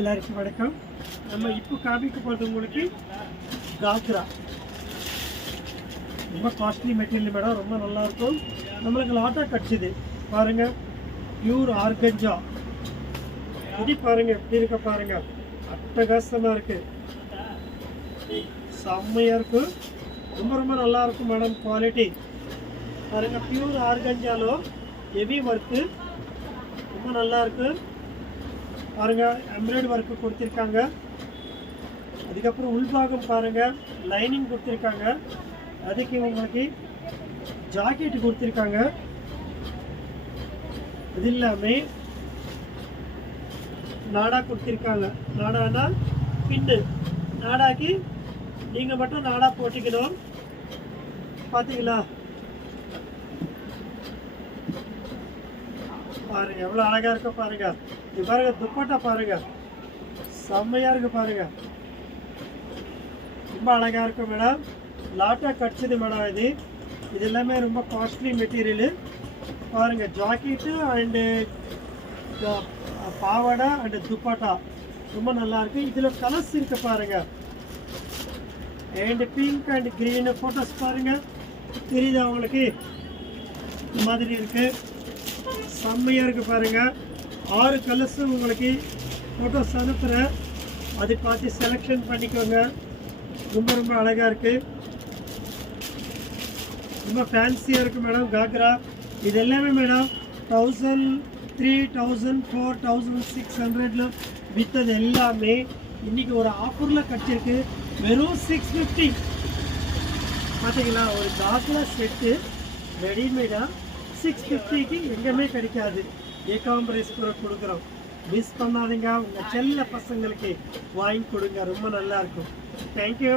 எல்லாருக்கும் வணக்கம். நம்ம இப்போ காமிக்க போகிறது உங்களுக்கு காக்ரா. ரொம்ப காஸ்ட்லி மெட்டீரியல் மேடம், ரொம்ப நல்லாயிருக்கும். நம்மளுக்கு லாட்டாக கிடச்சிது பாருங்கள், பியூர் ஆர்கஞ்சா. இது பாருங்கள் எப்படி இருக்க பாருங்கள், அட்டகாசமாக இருக்குது, செம்மையாக இருக்கும், ரொம்ப ரொம்ப நல்லாயிருக்கும் மேடம். குவாலிட்டி பாருங்கள், பியூர் ஆர்கஞ்சாலோ ஹெவி ஒர்க்கு, ரொம்ப நல்லாயிருக்கு பாருங்கள். எம்ப்ராய்டரி ஒர்க்கு கொடுத்துருக்காங்க. அதுக்கப்புறம் உள்பாகம் பாருங்கள், லைனிங் கொடுத்துருக்காங்க. அதுக்கு உங்களுக்கு ஜாக்கெட் கொடுத்துருக்காங்க. அது இல்லாமல் நாடா கொடுத்துருக்காங்க. நாடானா பின்னு, நாடாக்கு நீங்கள் மட்டும் நாடா போட்டுக்கணும். பார்த்தீங்களா பாருங்க, எவ்வளோ அழகாக இருக்க பாருங்க. இது பாருங்க, துப்பட்டா பாருங்க, செம்மையாக இருக்கு பாருங்க, ரொம்ப அழகாக இருக்கும் மேடம். லாட்டாக கிடச்சிது மேடம். இது எல்லாமே ரொம்ப காஸ்ட்லி மெட்டீரியலு பாருங்க. ஜாக்கெட்டு அண்டு பாவாடை அண்டு துப்பட்டா ரொம்ப நல்லாயிருக்கு. இதில் கலர்ஸ் இருக்கு பாருங்க, and pink and green photos பாருங்க, தெரியுதா உங்களுக்கு? இந்த மாதிரி இருக்குது, செம்மையாக இருக்குது பாருங்கள். 6 கலர்ஸும் உங்களுக்கு ஃபோட்டோஸ் அனுப்புகிறேன், அதை பார்த்து செலெக்ஷன் பண்ணிக்கோங்க. ரொம்ப ரொம்ப அழகாக இருக்குது, ரொம்ப ஃபேன்சியாக இருக்குது மேடம். காக்ரா இது எல்லாமே மேடம் 1000, 3000, 4600 விற்றது எல்லாமே இன்றைக்கி ஒரு ஆஃபரில் கிடச்சிருக்கு, வெறும் 650. பார்த்தீங்களா, ஒரு காக்ரா செட்டு ரெடிமேடாக 650க்கு எங்கேயுமே கிடைக்காது. ஏகாம் பிரைஸ் கூட கொடுக்குறோம், மிஸ் பண்ணாதீங்க. உங்கள் செல்ல பசங்களுக்கு வாங்கி கொடுங்க, ரொம்ப நல்லாயிருக்கும். தேங்க்யூ.